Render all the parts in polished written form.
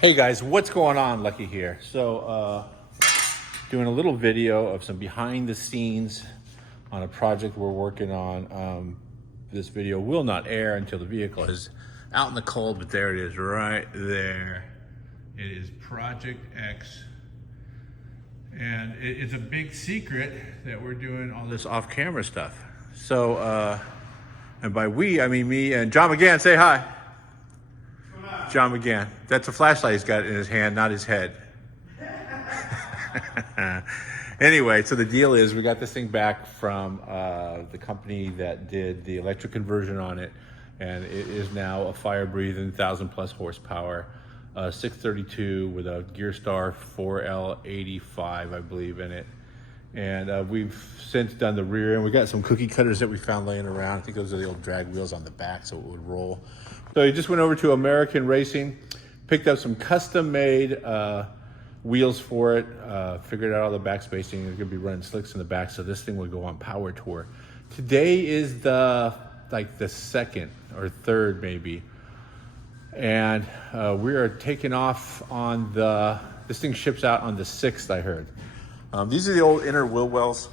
Hey guys, what's going on? Lucky here. Doing a little video of some behind the scenes on a project we're working on. This video will not air until the vehicle is out in the cold, but there it is right there. It is Project X. And it's a big secret that we're doing all this off-camera stuff. And by we, I mean me and John McGann. Say hi. John McGann. That's a flashlight he's got in his hand, not his head. Anyway, so the deal is we got this thing back from the company that did the electric conversion on it, and it is now a fire-breathing 1,000+ horsepower 632 with a Gearstar 4L85, I believe, in it. And we've since done the rear end. We got some cookie cutters that we found laying around. I think those are the old drag wheels on the back, so it would roll. So he just went over to American Racing, picked up some custom-made wheels for it, figured out all the back spacing. They're gonna be running slicks in the back, so this thing will go on power tour. Today is the second or third maybe, and we are taking off on this thing ships out on the 6th, I heard. These are the old inner wheel wells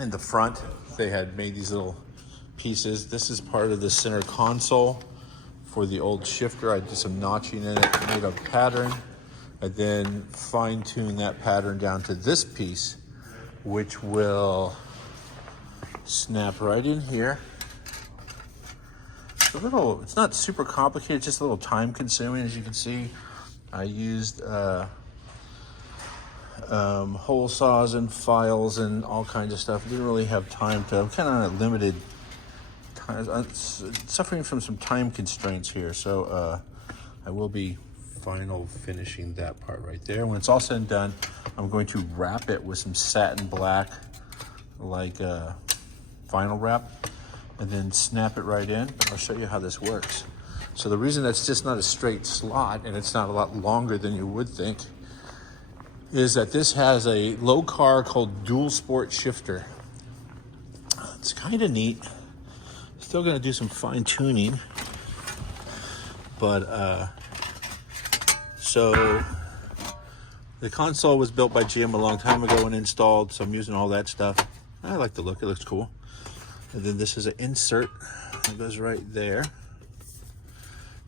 in the front. They had made these little pieces. This is part of the center console for the old shifter. I did some notching in it, made a pattern. I then fine-tuned that pattern down to this piece, which will snap right in here. It's not super complicated, it's just a little time consuming, as you can see. I used hole saws and files and all kinds of stuff. Didn't really have time to, I'm kind of on a limited time. I'm suffering from some time constraints here, so I will be finishing that part right there. When it's all said and done, I'm going to wrap it with some satin black, like vinyl wrap, and then snap it right in. I'll show you how this works. So the reason that's just not a straight slot, and it's not a lot longer than you would think, is that this has a low car called dual sport shifter. It's kind of neat. Still gonna do some fine tuning, but so the console was built by GM a long time ago and installed, so I'm using all that stuff. I like the look, it looks cool. And then this is an insert that goes right there,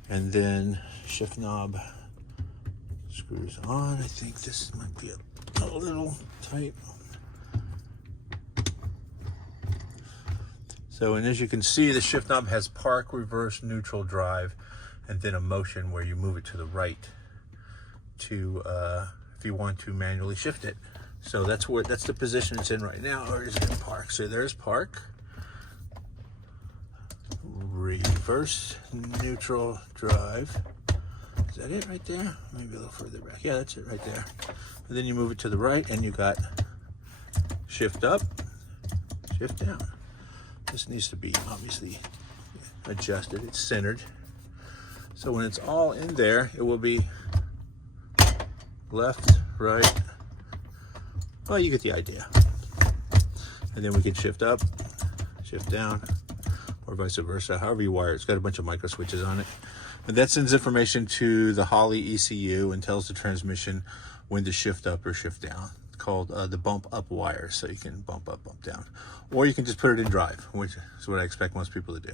and then shift knob screws on. I think this might be a little tight. So, and as you can see, the shift knob has park, reverse, neutral, drive, and then a motion where you move it to the right to, if you want to manually shift it. So that's the position it's in right now, or is it in park? So there's park, reverse, neutral, drive. Is that it right there? Maybe a little further back. Yeah, that's it right there. And then you move it to the right and you got shift up, shift down. This needs to be obviously adjusted. It's centered. So when it's all in there, it will be left, right. Well, you get the idea. And then we can shift up, shift down, or vice versa, however you wire it. It's got a bunch of micro switches on it. And that sends information to the Holley ECU and tells the transmission when to shift up or shift down. It's called the bump up wire, so you can bump up, bump down. Or you can just put it in drive, which is what I expect most people to do.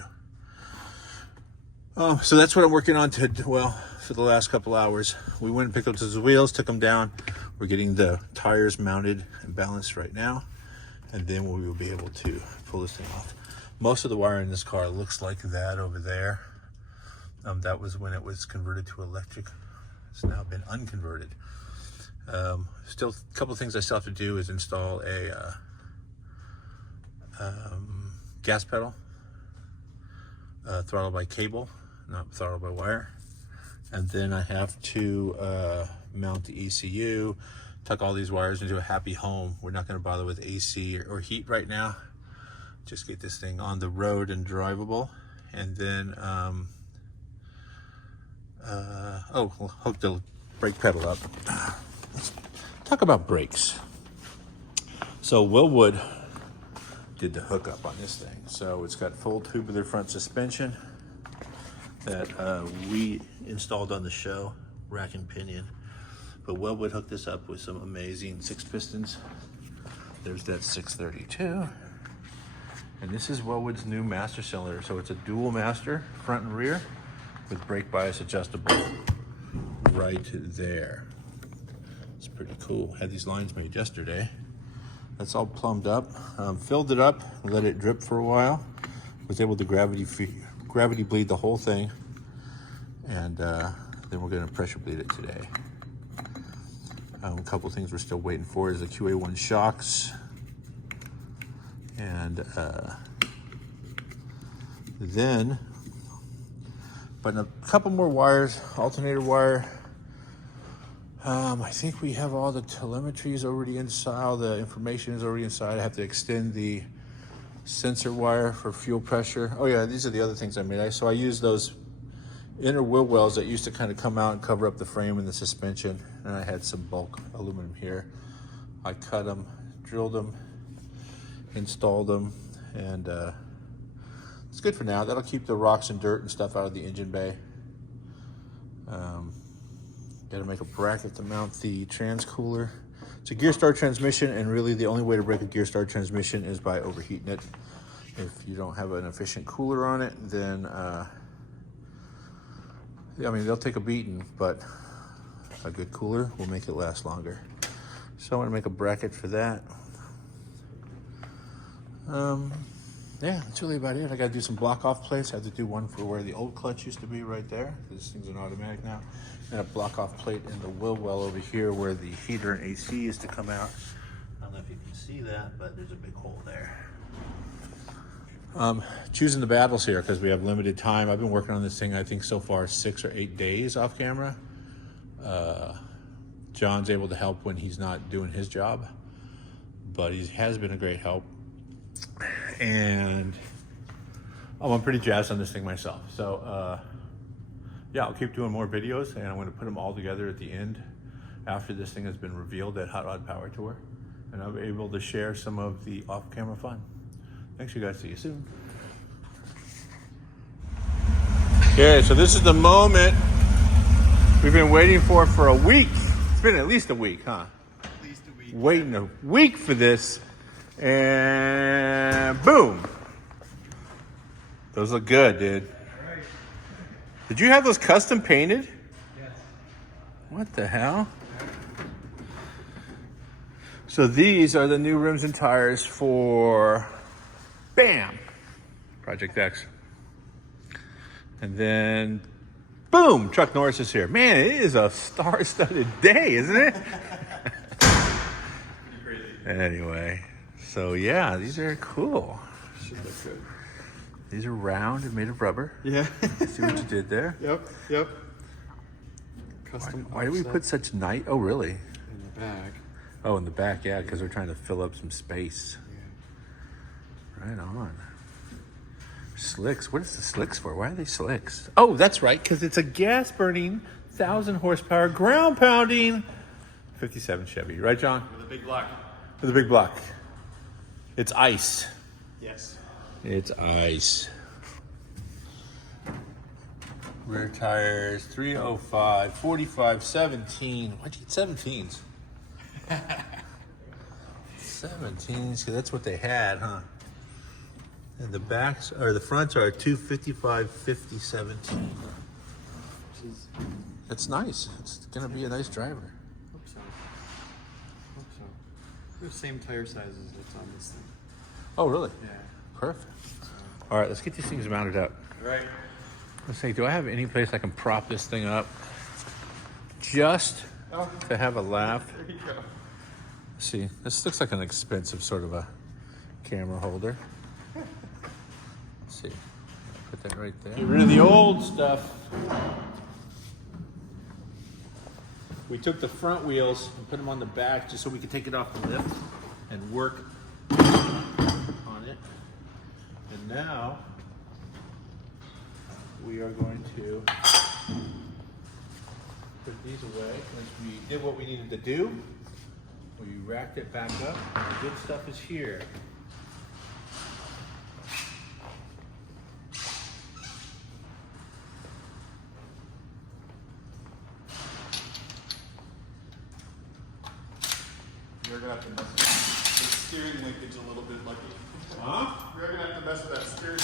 So that's what I'm working on for the last couple hours. We went and picked up those wheels, took them down. We're getting the tires mounted and balanced right now. And then we will be able to pull this thing off. Most of the wire in this car looks like that over there. That was when it was converted to electric. It's now been unconverted. Still, a couple of things I still have to do is install a gas pedal, throttle by cable, not throttle by wire. And then I have to mount the ECU, tuck all these wires into a happy home. We're not going to bother with AC or heat right now. Just get this thing on the road and drivable. And then we'll hook the brake pedal up. Let's talk about brakes. So Will Wood did the hookup on this thing. So it's got full tubular front suspension that we installed on the show. rack and pinion. But Weldwood hooked this up with some amazing 6 pistons. There's that 632. And this is Weldwood's new master cylinder. So it's a dual master, front and rear, with brake bias adjustable right there. It's pretty cool. Had these lines made yesterday. That's all plumbed up. Filled it up, let it drip for a while. Was able to gravity bleed the whole thing. And then we're gonna pressure bleed it today. A couple things we're still waiting for is the QA1 shocks. And then, but a couple more wires, alternator wire. I think we have all the telemetries already inside, all the information is already inside. I have to extend the sensor wire for fuel pressure. Oh yeah, these are the other things I made. So I use those inner wheel wells that used to kind of come out and cover up the frame and the suspension. And I had some bulk aluminum here. I cut them, drilled them, installed them, and it's good for now. That'll keep the rocks and dirt and stuff out of the engine bay. Got to make a bracket to mount the trans cooler. It's a gear star transmission, and really the only way to break a gear star transmission is by overheating it. If you don't have an efficient cooler on it, then I mean, they'll take a beating, but a good cooler will make it last longer. So I'm gonna make a bracket for that. Yeah, that's really about it. I gotta do some block off plates. I have to do one for where the old clutch used to be right there. This thing's an automatic now. And a block off plate in the wheel well over here where the heater and AC used to come out. I don't know if you can see that, but there's a big hole there. Choosing the battles here because we have limited time. I've been working on this thing, I think so far 6 or 8 days off camera. John's able to help when he's not doing his job, but he has been a great help. And I'm pretty jazzed on this thing myself. So yeah, I'll keep doing more videos, and I'm going to put them all together at the end after this thing has been revealed at Hot Rod Power Tour, and I'll be able to share some of the off-camera fun. Thanks, you guys. See you soon. Okay, so this is the moment we've been waiting for a week. It's been at least a week, huh? At least a week. Waiting a week for this, and boom. Those look good, dude. All right. Did you have those custom painted? Yes. What the hell? So these are the new rims and tires for BAM! Project X. And then, boom! Chuck Norris is here. Man, it is a star-studded day, isn't it? Pretty crazy. Anyway, so yeah, these are cool. Should look good. These are round and made of rubber. Yeah. See what you did there? Yep. Custom. Why do we put such nice? Oh, really? in the back? Oh, in the back, yeah, because we're trying to fill up some space. Yeah. Right on. Slicks. What is the slicks for? Why are they slicks? Oh, that's right, because it's a gas burning, 1,000 horsepower, ground pounding 57 Chevy. Right, John? With a big block. With a big block. It's ice. Yes. It's ice. Rear tires, 305, 45, 17. Why'd you get 17s? 17s, that's what they had, huh? And the backs, or the fronts are 255, 50, 17. That's nice. It's gonna be a nice driver. Hope so. They're the same tire sizes that's on this thing. Oh, really? Yeah. Perfect. All right, let's get these things mounted up. All right. Let's see, do I have any place I can prop this thing up just to have a laugh? There you go. Let's see, this looks like an expensive sort of a camera holder. Let's see, put that right there. Get rid of the old stuff. We took the front wheels and put them on the back just so we could take it off the lift and work on it. And now we are going to put these away. Once we did what we needed to do, we racked it back up, and the good stuff is here. You're gonna have to mess with the steering linkage a little bit, Lucky. Huh? You're gonna have to mess with that steering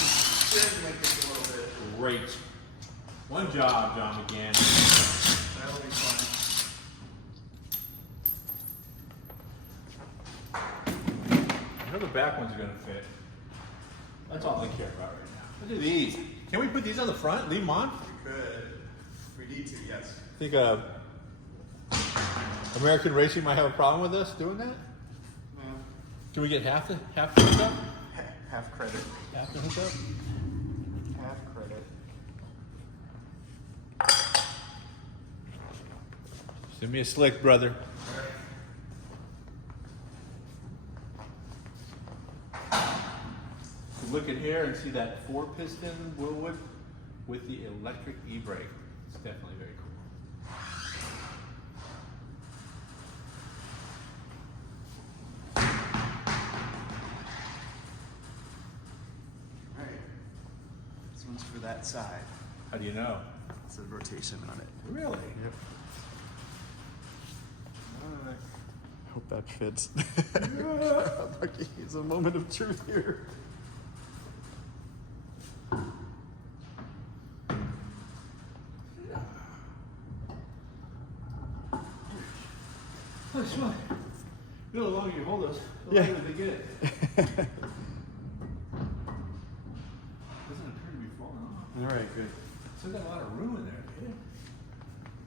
linkage a little bit. Great. One job, John McGann. That'll be fun. I know the back ones are gonna fit. That's all I care about right now. Look at these. Can we put these on the front? Leave them on? We could. We need to, yes. Think American Racing might have a problem with us doing that? No. Can we get half the hookup? Half credit. Half the hookup? Half credit. Send me a slick, brother. Look in here and see that 4-piston Willwood with the electric e-brake. It's definitely very cool. Alright. This one's for that side. How do you know? It's a rotation on it. Really? Yep. I hope that fits. Lucky, it's a moment of truth here. Oh, it's fine. You know, the longer you hold those, the Yeah. longer they get. Doesn't appear to be falling off. Alright, good. Still got a lot of room in there, kid.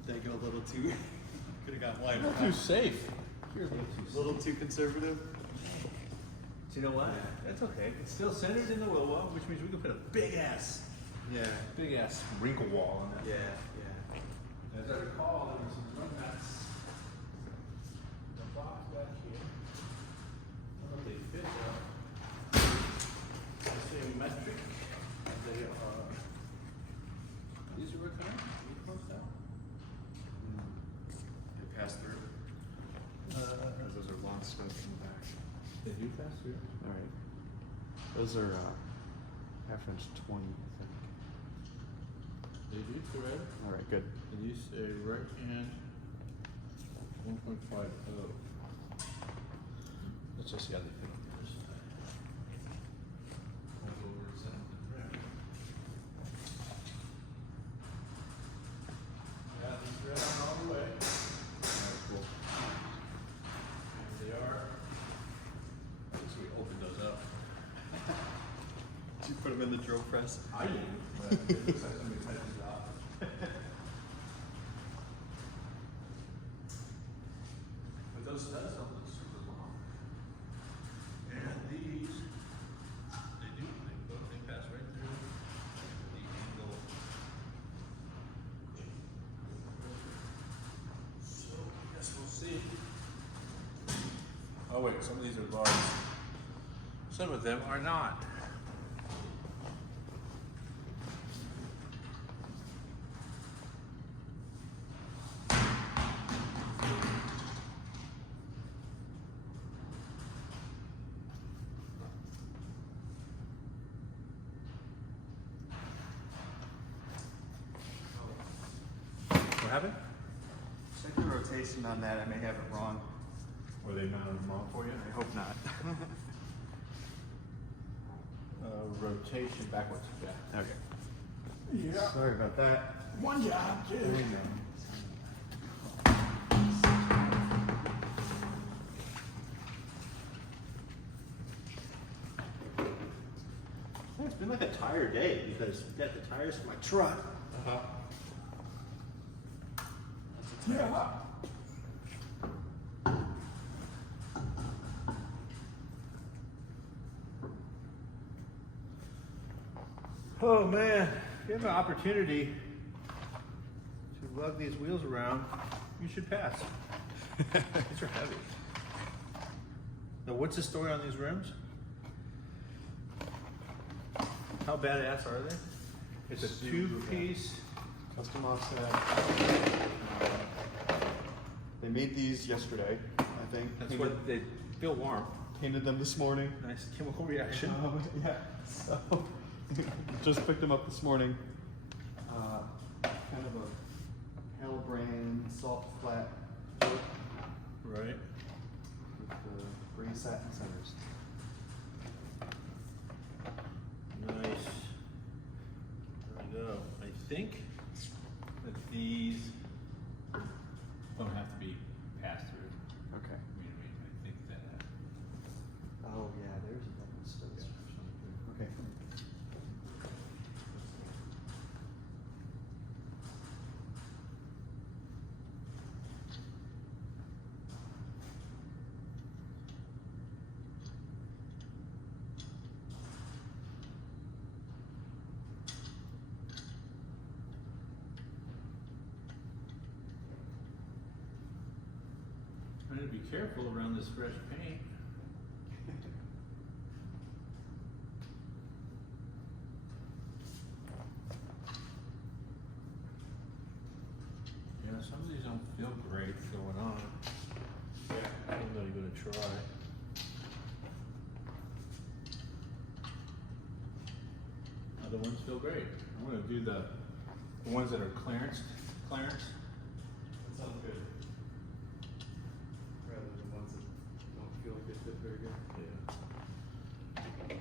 They go a little too. Could have got wide. Not too safe. Here's a little too safe. A little too conservative. Do you know what? That's okay. It's still centered in the wheel well, which means we can put a big ass wrinkle wall on that. Yeah. As I recall, there were some run nuts. The box back here. I don't know if they fit the same metric. They are. These are working out? Can you close that? They pass through. Those are long studs in the back. They do pass through. Alright. Those are half-inch 20, I think. They do, correct? Alright, good. And you say right hand 1.50. Let's just see how they fit on the other side. Hold over and send them to thread. Yeah, the thread on all the way. Alright, cool. There they are. So we open those up. Did you put them in the drill press? I didn't, but it looks like somebody typed it out. But those studs don't look super long. And these, they do, they pass right through the angle. So, I guess we'll see. Oh wait, some of these are large. Some of them are not. What happened? Check the rotation on that. I may have it wrong. Were they mounted them on for you? I hope not. Rotation backwards. Yeah. Okay. Yeah. Sorry about that. One job, There dude. we go. It's been like a tire day because we got the tires for my truck. Uh-huh. Yeah. Oh man, if you have an opportunity to lug these wheels around, you should pass. These are heavy. Now, what's the story on these rims? How badass are they? It's a two-piece. Custom offset. They made these yesterday, I think. That's what they feel warm. Painted them this morning. Nice chemical reaction. Yeah. So just picked them up this morning. Kind of a panel brand salt flat joke Right. with Three satin centers. Nice. There we go. I think that these don't have to be passed through. Okay. I think that. Oh yeah, there's a double studs. Okay. I'm gonna be careful around this fresh paint. Yeah, some of these don't feel great going on. Yeah, I'm not gonna try. Other ones feel great. I'm gonna do the ones that are clearance. That sounds good. Rather than ones that don't feel like they fit very good. Yeah.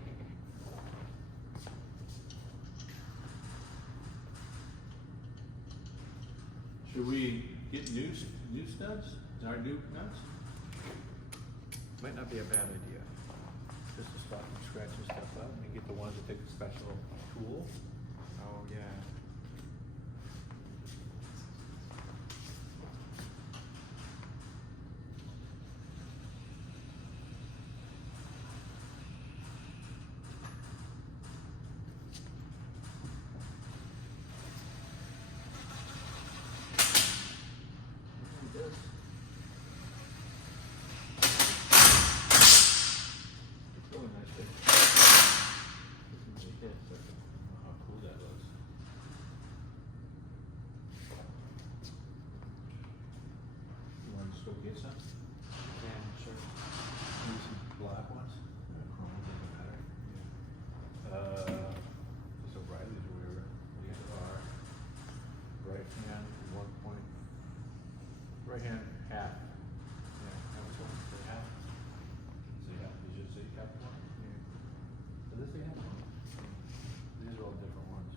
Should we get new studs? Our new nuts? Might not be a bad idea. Just to stop and scratching stuff up and get the ones that take a special tool. Oh yeah. It's really nice. This is a hit, but I don't know how cool that looks. You want to just go get some? Yeah, sure. Maybe some black ones? Chrome doesn't matter. Just O'Reilly's or whatever. These are right hand 1 point, right hand half. Yeah, that was one for half. So you have, did you say half one? Yeah. Did this say half one? These are all different ones.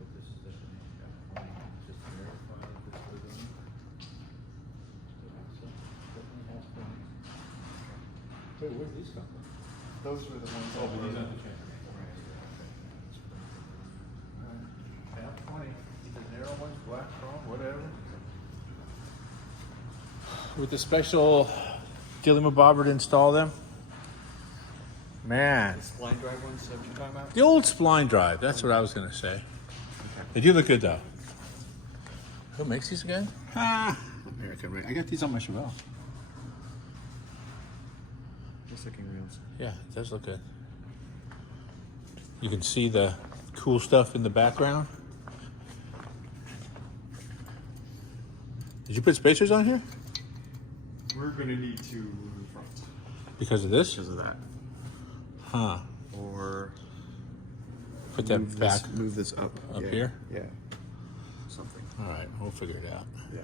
But this is definitely half 20, just to verify that this was on. So definitely half 20. Wait, where's these come from? Those were the ones. Oh, that but these were- aren't the champion. Half 20, either narrow ones, black, chrome, whatever. With the special dealing with bobber to install them. Man, Line drive ones, is that what you're talking about? the old spline drive, that's what I was gonna say. They do look good though. Who makes these again? American Ray. I got these on my Chevelle. Just looking reels. Yeah, it does look good. You can see the cool stuff in the background. Did you put spacers on here? We're gonna need to move the front Because of this? because of that. Huh. Or Put that move back. move this up. Up Yeah. here? Yeah. Something. All right, we'll figure it out. Yeah.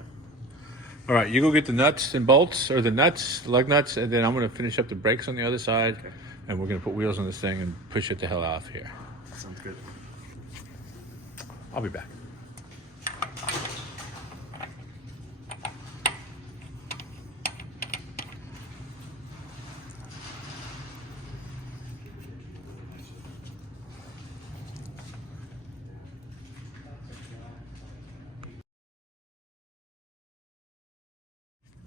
All right, you go get the nuts and bolts, or the nuts, lug nuts, and then I'm going to finish up the brakes on the other side, Okay. and we're going to put wheels on this thing and push it the hell off here. Sounds good. I'll be back.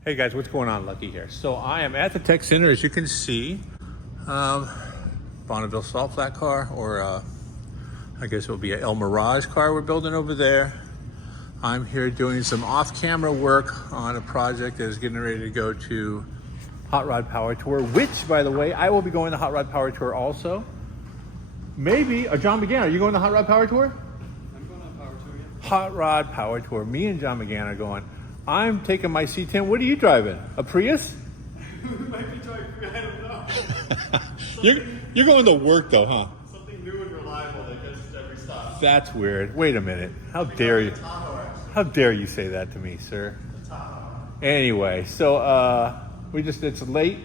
Hey guys, what's going on? Lucky here. So I am at the tech center, as you can see. Bonneville Salt Flat car, or I guess it will be a El Mirage car we're building over there. I'm here doing some off-camera work on a project that is getting ready to go to Hot Rod Power Tour, which, by the way, I will be going to Hot Rod Power Tour also. Maybe, or John McGann, are you going to Hot Rod Power Tour? I'm going on power tour, yeah. Hot Rod Power Tour. Me and John McGann are going. I'm taking my C10. What are you driving? A Prius? We might be trying. I don't know. You're going to work though, huh? Something new and reliable that gets us to every stop. That's weird. Wait a minute. How dare you? How dare you say that to me, sir? Anyway, so It's late.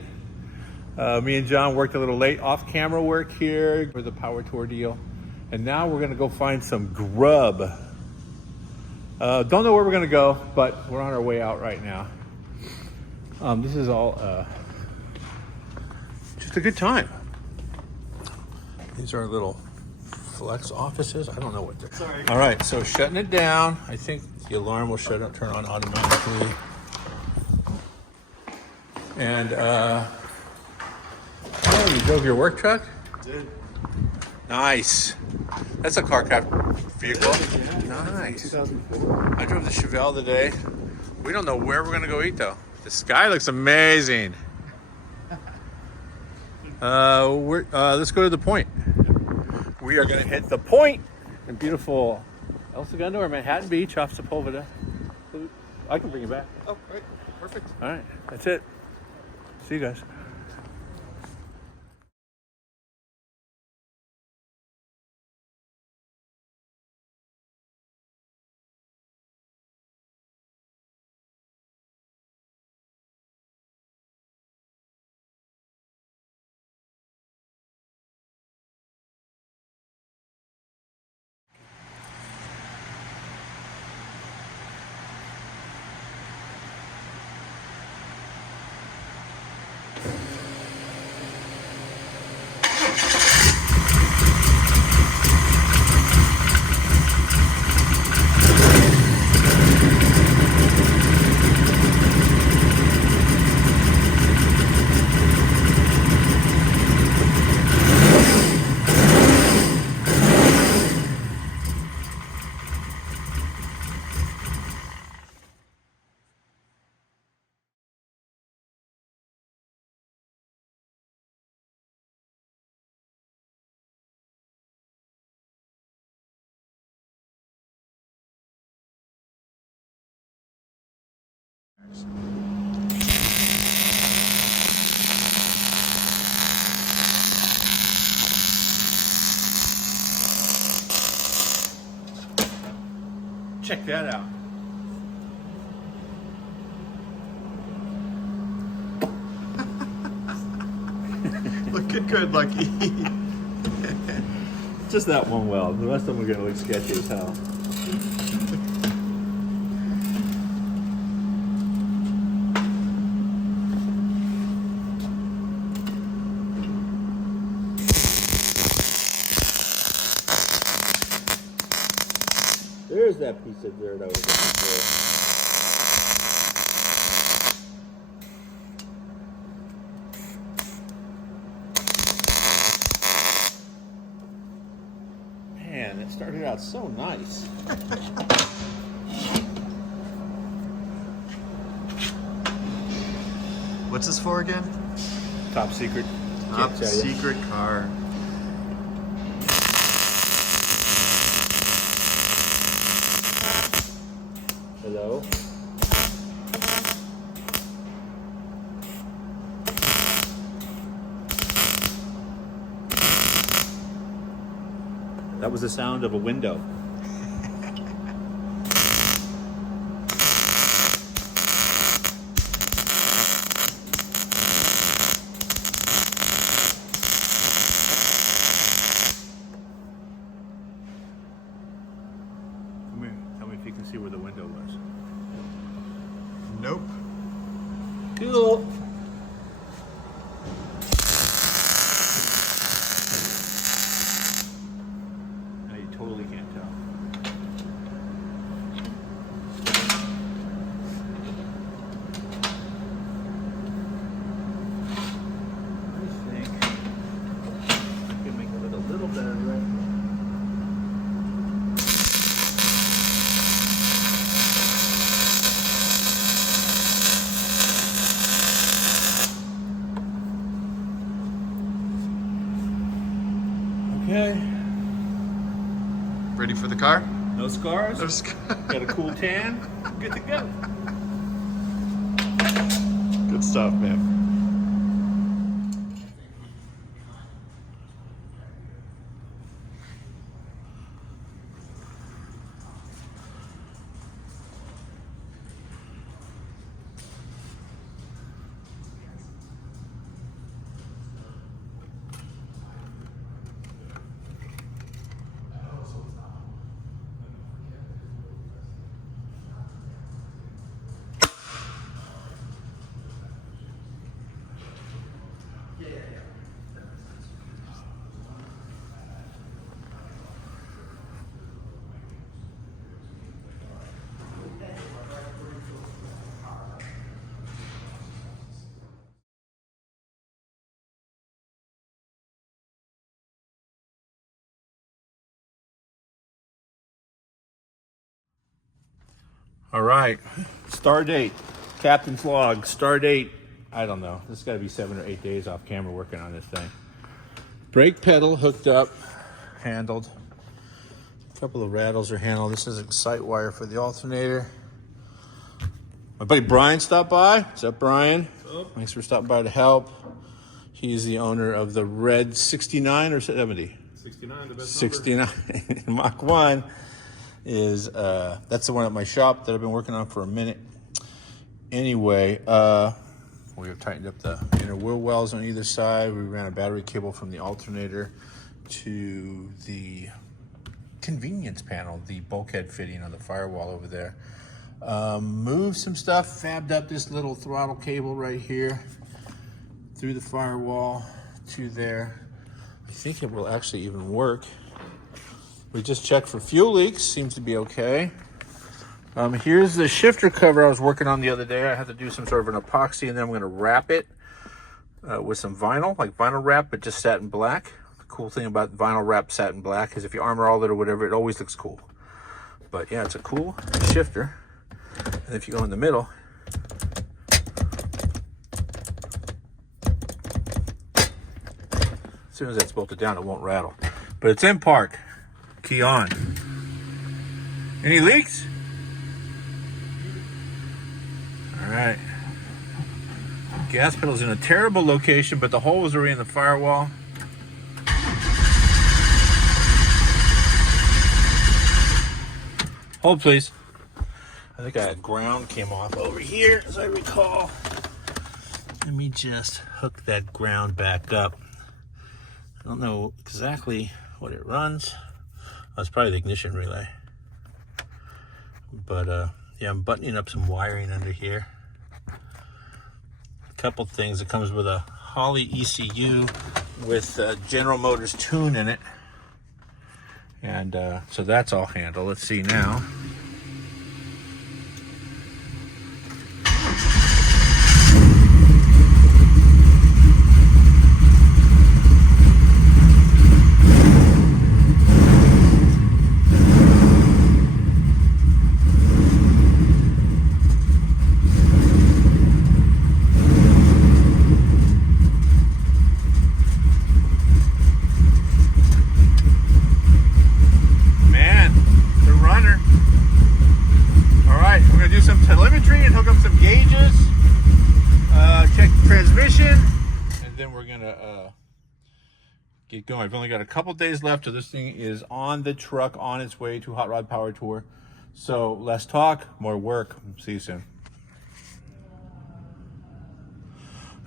Me and John worked a little late off-camera work here for the power tour deal. And now we're gonna go find some grub. Don't know where we're gonna go, but we're on our way out right now. This is all just a good time. These are little flex offices. I don't know what they're. Sorry. All right, so shutting it down. I think the alarm will turn on automatically. And oh, you drove your work truck? Did. Nice. That's a car-craft vehicle. Nice. 2004. I drove the Chevelle today. We don't know where we're gonna go eat though. The sky looks amazing. Let's go to the point. We are gonna hit the point in beautiful El Segundo or Manhattan Beach off Sepulveda. I can bring you back. Oh, right. Perfect. All right, that's it. See you guys. Check that out. Looking good, Lucky. Just that one weld. The rest of them are gonna look sketchy as hell. There's that piece of dirt I was looking for. Man, it started out so nice. What's this for again? Top secret. Top Can't tell ya. secret car. Hello? That was the sound of a window. Come here. Tell me if you can see where the window was. Nope. Cool. Now you totally can't tell. I think I can make it a little better right. Okay. Ready for the car? No scars. No sc- Got a cool tan. Good to go. Good stuff, man. All right, star date, captain's log, star date. I don't know. This has got to be 7 or 8 days off camera working on this thing. Brake pedal hooked up, handled. A couple of rattles are handled. This is a sight wire for the alternator. My buddy Brian stopped by. What's up, Brian? What's up? Thanks for stopping by to help. He's the owner of the red 69 or 70? 69, the best 69 Mach 1 is that's the one at my shop that I've been working on for a minute. Anyway, we have tightened up the inner wheel wells on either side. We ran a battery cable from the alternator to the convenience panel, the bulkhead fitting on the firewall over there. Moved some stuff, fabbed up this little throttle cable right here through the firewall to there. I think it will actually even work. We just checked for fuel leaks, seems to be okay. Here's the shifter cover I was working on the other day. I had to do some sort of an epoxy, and then I'm going to wrap it with some vinyl, like vinyl wrap, but just satin black. The cool thing about vinyl wrap satin black is if you armor all it or whatever, it always looks cool. But yeah, it's a cool shifter. And if you go in the middle, as soon as that's bolted down, it won't rattle. But it's in park. Key on. Any leaks? All right. Gas pedal's in a terrible location, but the hole was already in the firewall. Hold, please. I think I had ground came off over here, as I recall. Let me just hook that ground back up. I don't know exactly what it runs. Oh, it's probably the ignition relay. But yeah, I'm buttoning up some wiring under here. A couple things. It comes with a Holley ECU with General Motors tune in it. And so that's all handled. Let's see now. Telemetry and hook up some gauges, check the transmission, and then we're gonna get going. I've only got a couple days left, so this thing is on the truck on its way to Hot Rod Power Tour. So less talk, more work. See you soon.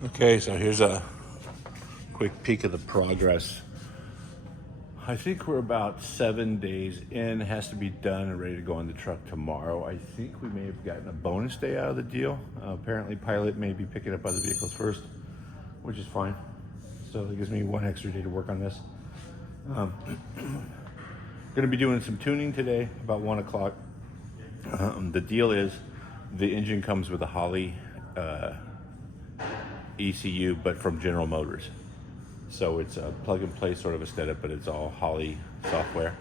Okay, so here's a quick peek of the progress. I think we're about 7 days in. It has to be done and ready to go on the truck tomorrow. I think we may have gotten a bonus day out of the deal. Apparently Pilot may be picking up other vehicles first, which is fine. So it gives me one extra day to work on this. Gonna be doing some tuning today, about 1 o'clock. The deal is the engine comes with a Holley ECU, but from General Motors. So it's a plug and play sort of a setup, but it's all Holley software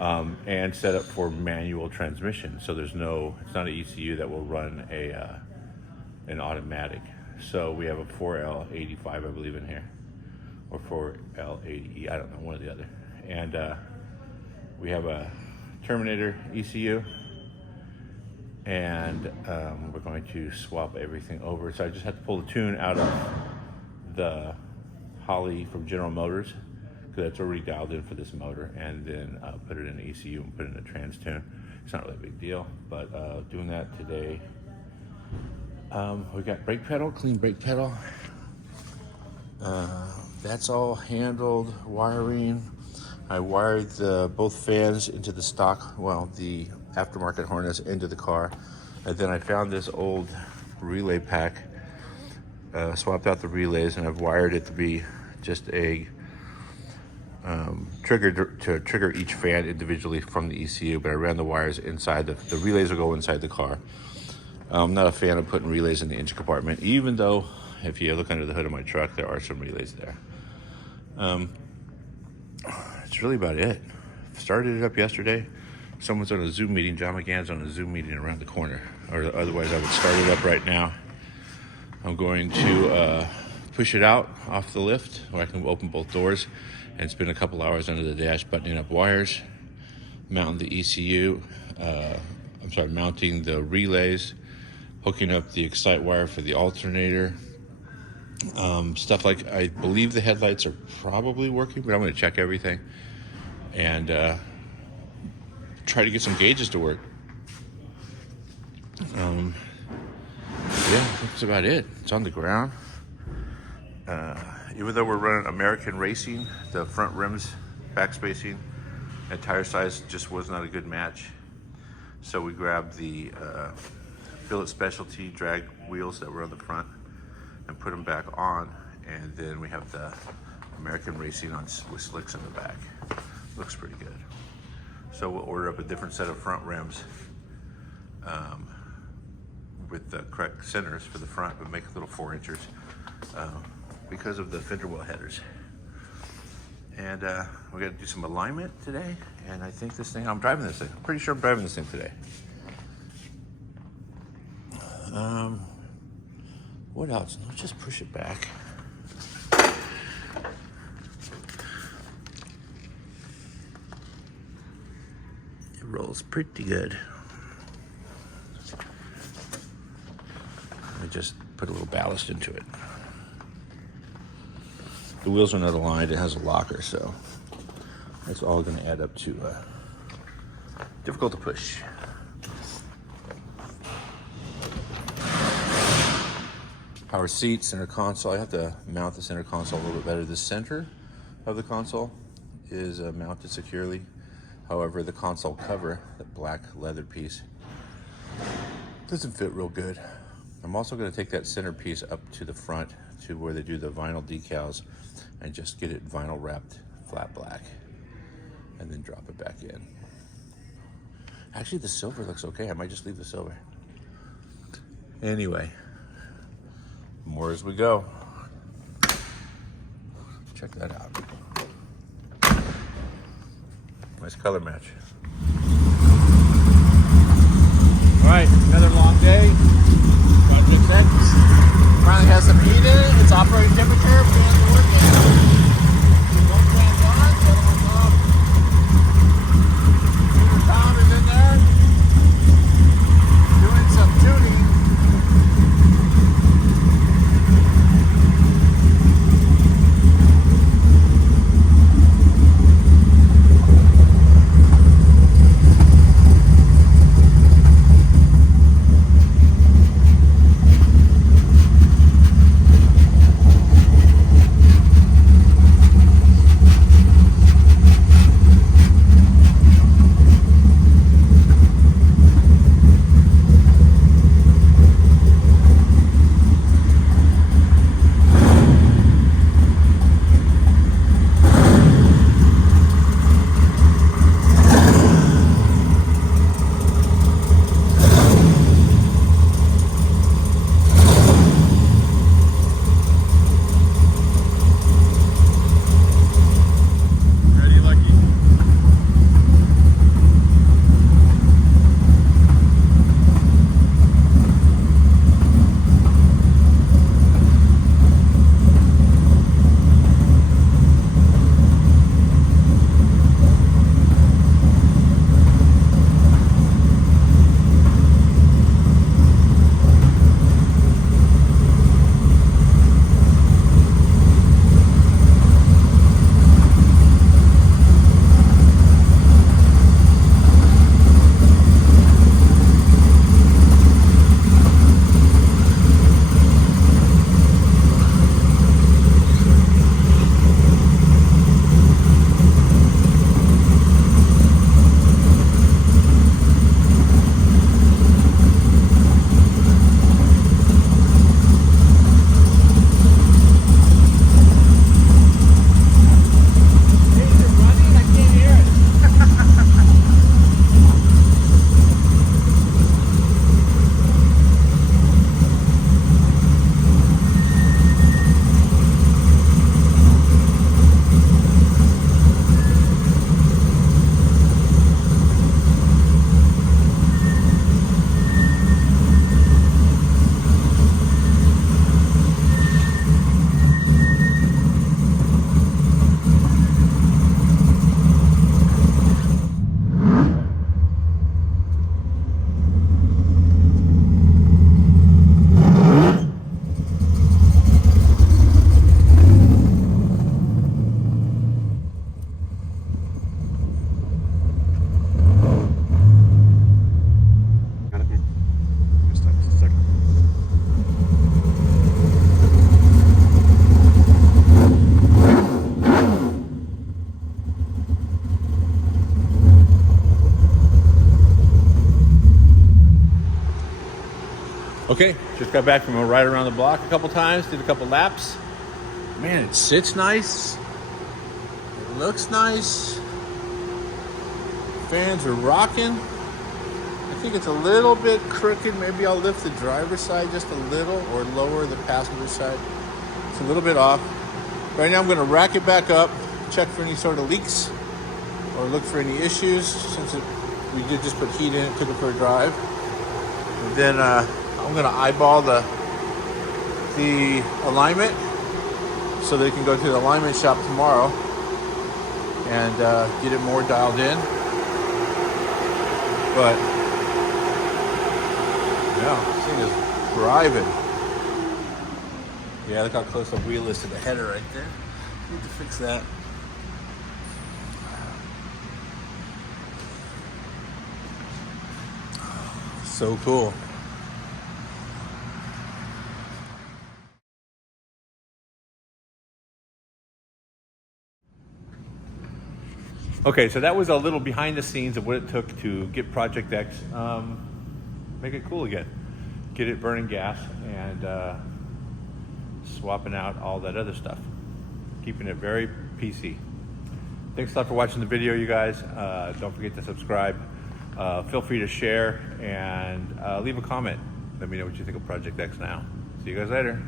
and set up for manual transmission. So there's no, it's not an ECU that will run an automatic. So we have a 4L85, I believe, in here, or 4L80E, I don't know, one or the other. And we have a Terminator ECU, and we're going to swap everything over. So I just have to pull the tune out of the Holley from General Motors, because that's already dialed in for this motor, and then put it in the ECU and put it in a trans tune. It's not really a big deal, but doing that today. We got brake pedal, clean brake pedal. That's all handled. Wiring. I wired both fans into the stock, well, the aftermarket harness into the car, and then I found this old relay pack. Swapped out the relays, and I've wired it to be just a trigger to trigger each fan individually from the ECU, but I ran the wires inside. The relays will go inside the car. I'm not a fan of putting relays in the engine compartment, even though if you look under the hood of my truck, there are some relays there. It's really about it. Started it up yesterday, Someone's on a Zoom meeting. John McGann's on a Zoom meeting around the corner. Or otherwise, I would start it up right now. I'm going to push it out off the lift, where I can open both doors, and spend a couple hours under the dash buttoning up wires, mounting the ECU. Mounting the relays, hooking up the excite wire for the alternator. Stuff like, I believe the headlights are probably working, but I'm going to check everything and try to get some gauges to work. Yeah, I think that's about it. It's on the ground. Even though we're running American Racing, the front rims, back spacing, and tire size just was not a good match. So we grabbed the Phillips Specialty drag wheels that were on the front and put them back on. And then we have the American Racing on with slicks in the back. Looks pretty good. So we'll order up a different set of front rims with the correct centers for the front, but make a little 4-inchers because of the fender well headers. And we got to do some alignment today. And I think this thing, I'm driving this thing. I'm pretty sure I'm driving this thing today. What else? Let's just push it back. It rolls pretty good. I just put a little ballast into it. The wheels are not aligned. It has a locker, so that's all going to add up to difficult to push. Power seat, center console. I have to mount the center console a little bit better. The center of the console is mounted securely. However, the console cover, that black leather piece, doesn't fit real good. I'm also going to take that center piece up to the front to where they do the vinyl decals and just get it vinyl wrapped flat black and then drop it back in. Actually, the silver looks okay. I might just leave the silver. Anyway, more as we go. Check that out. Nice color match. All right, another long day. Project X finally has some heat in it. It's operating temperature. Fans are working. Both fans on. The other one's off. Peter Tom is in there doing some tuning. Okay, just got back from a ride around the block a couple times, did a couple laps. Man, it sits nice. It looks nice. Fans are rocking. I think it's a little bit crooked. Maybe I'll lift the driver's side just a little or lower the passenger side. It's a little bit off. Right now I'm going to rack it back up, check for any sort of leaks or look for any issues since we did just put heat in it, took it for a drive. And then I'm going to eyeball the alignment so they can go to the alignment shop tomorrow and get it more dialed in. But yeah, this thing is driving. Yeah, look how close the wheel is to the header right there. Need to fix that. So cool. Okay, so that was a little behind the scenes of what it took to get Project X, make it cool again. Get it burning gas and swapping out all that other stuff. Keeping it very PC. Thanks a lot for watching the video, you guys. Don't forget to subscribe. Feel free to share and leave a comment. Let me know what you think of Project X now. See you guys later.